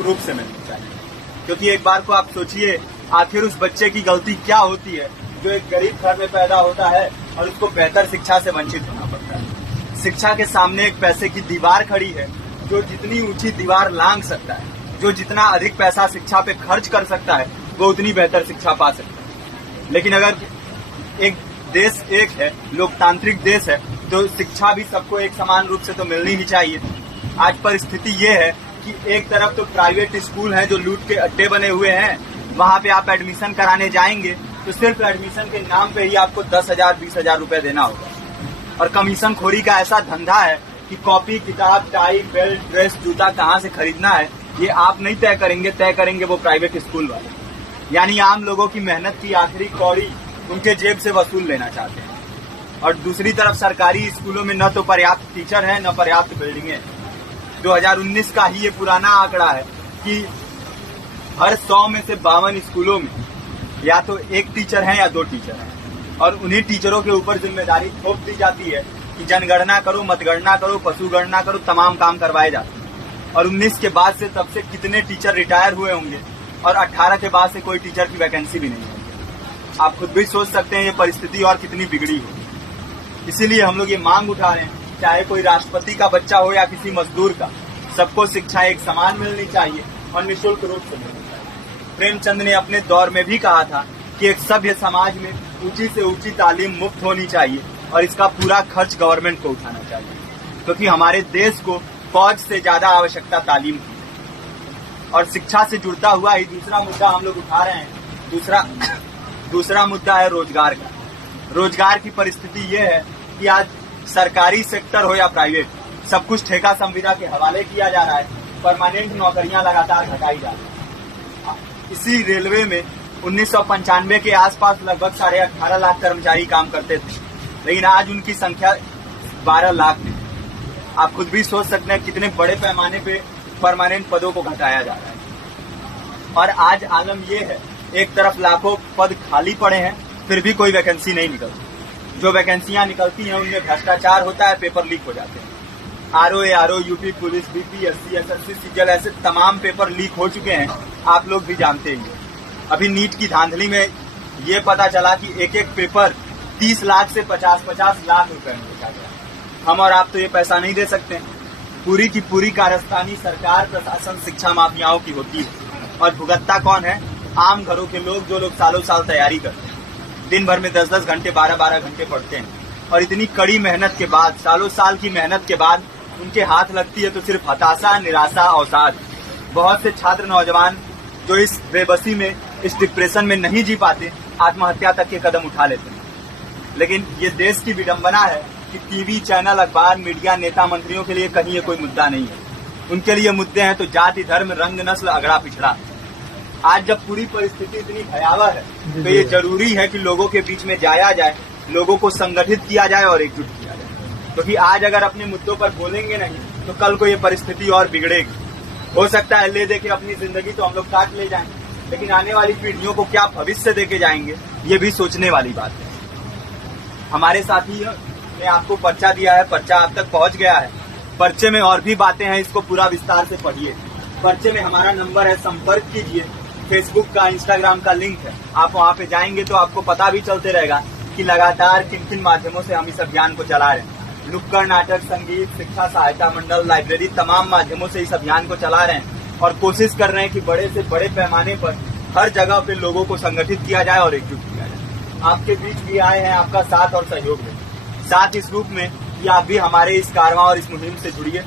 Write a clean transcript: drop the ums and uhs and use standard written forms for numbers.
निःशुल्क रूप से मिलनी चाहिए। क्योंकि एक बार को आप सोचिए, आखिर उस बच्चे की गलती क्या होती है जो एक गरीब घर में पैदा होता है और उसको बेहतर शिक्षा से वंचित होना पड़ता है। शिक्षा के सामने एक पैसे की दीवार खड़ी है, जो जितनी ऊंची दीवार लांघ सकता है, जो जितना अधिक पैसा शिक्षा पे खर्च कर सकता है, वो उतनी बेहतर शिक्षा पा सकता है। लेकिन अगर एक देश एक है, लोकतांत्रिक देश है, तो शिक्षा भी सबको एक समान रूप से तो मिलनी ही चाहिए। आज परिस्थिति ये है कि एक तरफ तो प्राइवेट स्कूल हैं जो लूट के अड्डे बने हुए हैं, वहां पे आप एडमिशन कराने जाएंगे तो सिर्फ एडमिशन के नाम पे ही आपको 10,000 20,000 रुपए देना होगा। और कमीशन खोरी का ऐसा धंधा है कि कॉपी, किताब, टाई, बेल्ट, ड्रेस, जूता कहाँ से खरीदना है ये आप नहीं तय करेंगे वो प्राइवेट स्कूल वाले। यानी आम लोगों की मेहनत की आखिरी कौड़ी उनके जेब से वसूल लेना चाहते हैं। और दूसरी तरफ सरकारी स्कूलों में न तो पर्याप्त टीचर है, न पर्याप्त बिल्डिंगे हैं। 2019 का ही ये पुराना आंकड़ा है कि हर 100 में से 52 स्कूलों में या तो एक टीचर है या 2 टीचर हैं। और उन्हीं टीचरों के ऊपर जिम्मेदारी थोप दी जाती है कि जनगणना करो, मतगणना करो, पशुगणना करो, तमाम काम करवाए जाते हैं। और 19 के बाद से तब से कितने टीचर रिटायर हुए होंगे और 18 के बाद से कोई टीचर की वैकेंसी भी नहीं होगी। आप खुद भी सोच सकते हैं ये परिस्थिति और कितनी बिगड़ी होगी। इसीलिए हम लोग ये मांग उठा रहे हैं, चाहे कोई राष्ट्रपति का बच्चा हो या किसी मजदूर का, सबको शिक्षा एक समान मिलनी चाहिए और निःशुल्क रूप से मिलनी चाहिए। प्रेमचंद ने अपने दौर में भी कहा था कि एक सभ्य समाज में ऊंची से ऊंची तालीम मुफ्त होनी चाहिए और इसका पूरा खर्च गवर्नमेंट को उठाना चाहिए, क्योंकि हमारे देश को फौज से ज्यादा आवश्यकता तालीम की है। और शिक्षा से जुड़ता हुआ ही दूसरा मुद्दा हम लोग उठा रहे हैं। दूसरा मुद्दा है रोजगार का। रोजगार की परिस्थिति ये है कि आज सरकारी सेक्टर हो या प्राइवेट, सब कुछ ठेका संविदा के हवाले किया जा रहा है। परमानेंट नौकरियां लगातार घटाई जा रही है। इसी रेलवे में 1995 के आसपास लगभग 18.5 लाख कर्मचारी काम करते थे, लेकिन आज उनकी संख्या 12 लाख थी। आप खुद भी सोच सकते हैं कितने बड़े पैमाने पे परमानेंट पदों को घटाया जा रहा है। और आज आलम ये है, एक तरफ लाखों पद खाली पड़े हैं, फिर भी कोई वैकेंसी नहीं निकलती। जो वैकेंसियां निकलती हैं उनमें भ्रष्टाचार होता है, पेपर लीक हो जाते हैं। RO, UP police, BPSC, SSC, CGL, ऐसे तमाम पेपर लीक हो चुके हैं, आप लोग भी जानते ही। अभी नीट की धांधली में ये पता चला कि एक एक पेपर 30 लाख से 50-50 लाख रुपए में बेचा गया। हम और आप तो ये पैसा नहीं दे सकते। पूरी की पूरी कारस्तानी सरकार, प्रशासन, शिक्षा माफियाओं की होती है। और भुगतता कौन है? आम घरों के लोग, जो लोग सालों साल तैयारी करते हैं, दिन भर में 10-10 घंटे, 12-12 घंटे पढ़ते हैं। और इतनी कड़ी मेहनत के बाद, सालों साल की मेहनत के बाद उनके हाथ लगती है तो सिर्फ हताशा, निराशा, अवसाद। बहुत से छात्र नौजवान जो इस बेबसी में, इस डिप्रेशन में नहीं जी पाते, आत्महत्या तक के कदम उठा लेते हैं। लेकिन ये देश की विडंबना है कि टीवी चैनल, अखबार, मीडिया, नेता, मंत्रियों के लिए कहीं ये कोई मुद्दा नहीं है। उनके लिए मुद्दे हैं तो जाति, धर्म, रंग, नस्ल, अगड़ा पिछड़ा। आज जब पूरी परिस्थिति इतनी भयावह है तो ये जरूरी है कि लोगों के बीच में जाया जाए, लोगों को संगठित किया जाए और एकजुट किया जाए। क्योंकि आज अगर अपने मुद्दों पर बोलेंगे नहीं तो कल को ये परिस्थिति और बिगड़ेगी। हो सकता है ले दे के अपनी जिंदगी तो हम लोग काट ले जाएं, लेकिन आने वाली पीढ़ियों को क्या भविष्य देके जाएंगे, ये भी सोचने वाली बात है। हमारे साथी ने आपको पर्चा दिया है, पर्चा आप तक पहुंच गया है। पर्चे में और भी बातें हैं, इसको पूरा विस्तार से पढ़िए। पर्चे में हमारा नंबर है, संपर्क कीजिए। फेसबुक का, इंस्टाग्राम का लिंक है, आप वहां पे जाएंगे तो आपको पता भी चलते रहेगा कि लगातार किन किन माध्यमों से हम इस अभियान को चला रहे हैं। नुक्कड़ नाटक, संगीत, शिक्षा सहायता मंडल, लाइब्रेरी, तमाम माध्यमों से इस अभियान को चला रहे हैं और कोशिश कर रहे हैं कि बड़े से बड़े पैमाने पर हर जगह पे लोगों को संगठित किया जाए और एकजुट किया जाए। आपके बीच भी आए हैं आपका साथ और सहयोग दें। साथ इस रूप में कि आप भी हमारे इस कारवां और इस मुहिम से जुड़िए।